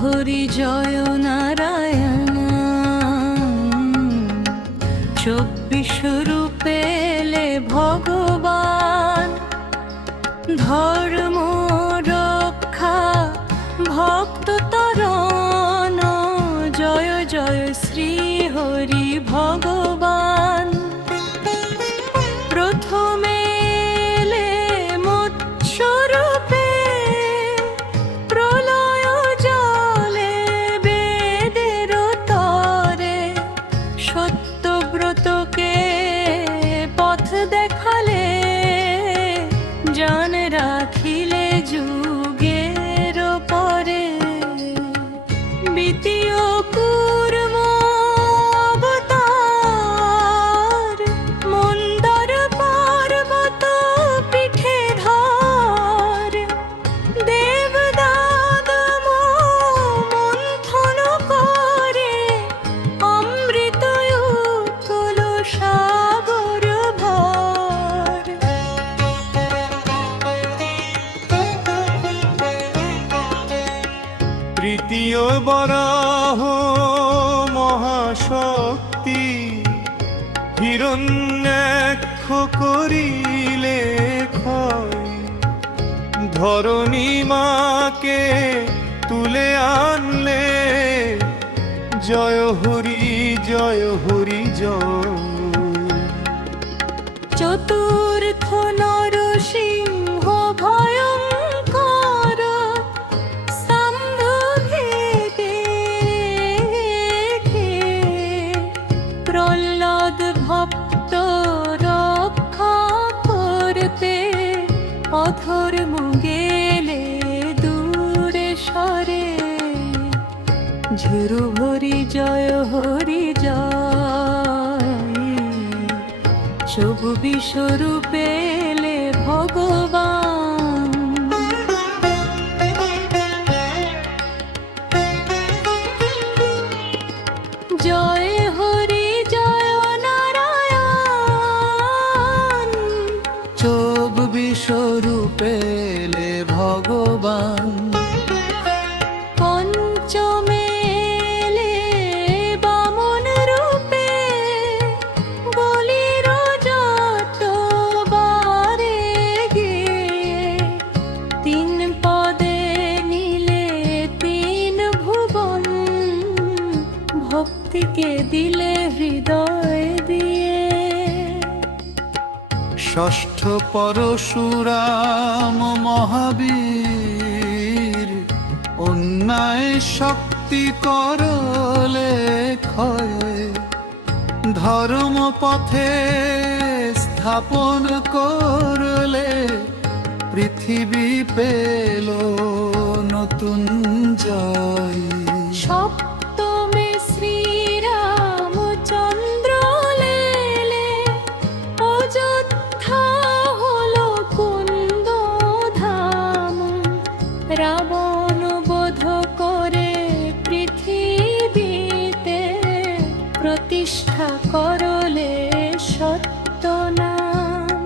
হরি জয় নারায়ণ। 24 রূপে এলে ভগবান, ধর্ম রক্ষা ভক্ত তরণ। জয় জয় শ্রী হরি ভগবান। প্রথমে এলে মৎস্যরূপে, প্রলয় জলে বেদের তরে। সত্যব্রতকে পথ দেখালে, জান রাখিলে যুগের পরে। দ্বিতীয় কুর্ম অবতার, মন্দর পর্বত পিঠে ধর। দেবদানব মন্থন করে, অমৃত উতল সাগর ভর। তৃতীয় বরাহ মহাশক্তি, হিরণ্যাক্ষ করিলে ক্ষয়। ধরণী মাকে তুলে আনলে, জয় হরি জয় হরি জয়। চতুর্থ নরসিংহ ভয়ঙ্কর, স্তম্ভভেদে প্রহ্লাদ ভক্ত রক্ষা করতে। অধর্ম গেলে দূরে সরে, ঝুরু হরি জয় হরি জয়। 24 রূপে এলে ভগবান। জয় হরি জয় নারায়ণ। 24 রূপে এলে ভগবান। পঞ্চমে এলে বামন রূপে, বলির যত বারে গিয়ে। 3 পদে নিলে 3 ভুবন, ভক্তিকে দিলে হৃদয় দিয়ে। ষষ্ঠ পরশুরাম মহাবীর, অন্যায় শক্তি করলে ক্ষয়। ধর্ম পথে স্থাপন করলে, পৃথিবী পেল নতুন জয়। সপ্তমে শ্রীরামচন্দ্র লেলে, অযোধ্যা হলো কুন্দ ধাম। রাবণ বধ করে পৃথিবীতে, প্রতিষ্ঠা করলে সত্য নাম।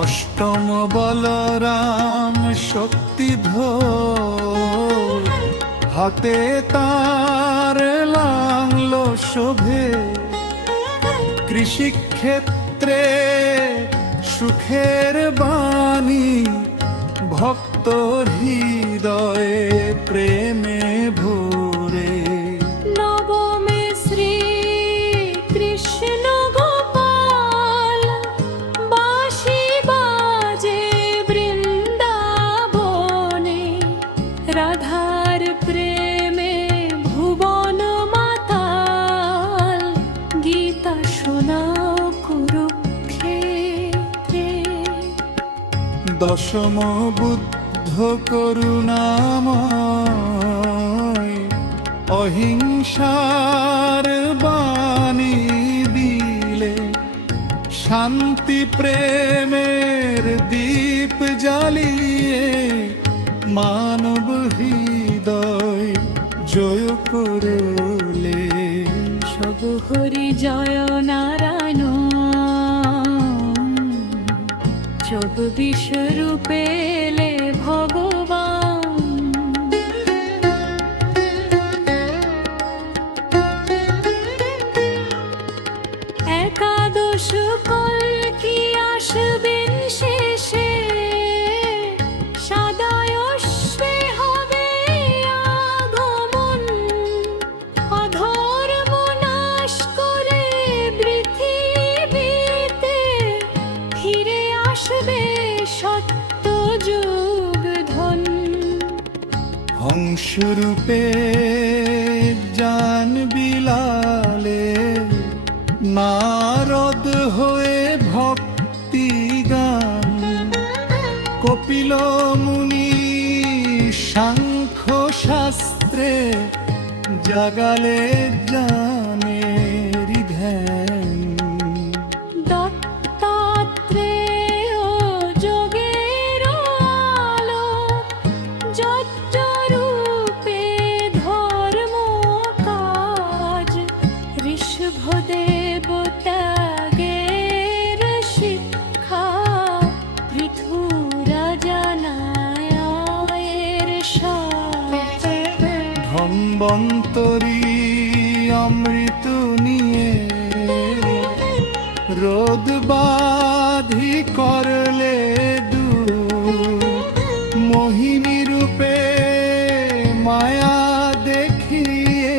অষ্টম বলরাম শক্তিধর, হাতে তার লাংল শোভে। কৃষিক্ষেত্রে সুখের বাণী, ভক্ত হৃদয়ে প্রেমে ভরে। নবমে শ্রী কৃষ্ণ গোপাল, বাঁশি বাজে বৃন্দাবনে। রাধার প্রেমে ভুবন মাতাল, গীতা শোনাও কুরুক্ষেত্রে। দশম বুদ্ধ করুণাময়, অহিংসার বাণী দিলে। শান্তি প্রেমের দীপ জ্বালিয়ে, মানব হৃদয় জয় করলে। সব হরি জয় নারায়ণ। 24 রূপে এলে ভগবান। সুরূপে জান বিলালে নারদ হয়ে ভক্তি গান কপিল মুনি সাংখ্য শাস্ত্রে জাগালে জানের ধ্যান দত্তাত্রেয় যোগের আলো যজ্ঞরূপে ধর্ম কাজ ঋষভদেব ত্যাগের শিক্ষা পৃথুরা জানায়ের সাজ ধন্বন্তরী অমৃত নিয়ে রোদ বাধি করলে দূর মোহিনী রূপে মায়া দেখিয়ে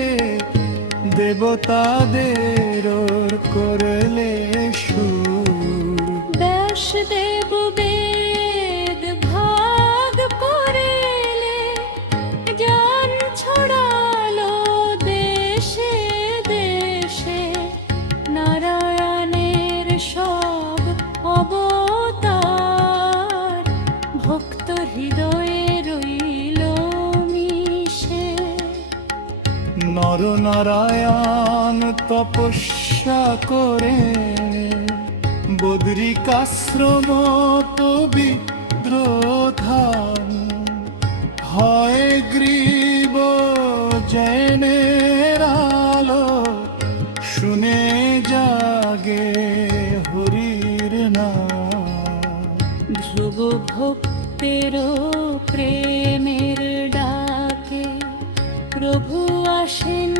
দেবতাদের করলে সুর ব্যাসদেব বেদ ভাগ করেলে জ্ঞান ছড়ালো দেশে দেশে নারায়ণের সব অবতার ভক্ত হৃদয়ে রইল মিশে নরনারায়ণ তপস্যা করে বদ্রিকাশ্রম পবিত্র ধাম হয় গ্রীব জৈনের আলো শুনে জাগে হরির নাম ধ্রুব ভক্তের প্রেমের ডাকে প্রভু আসেন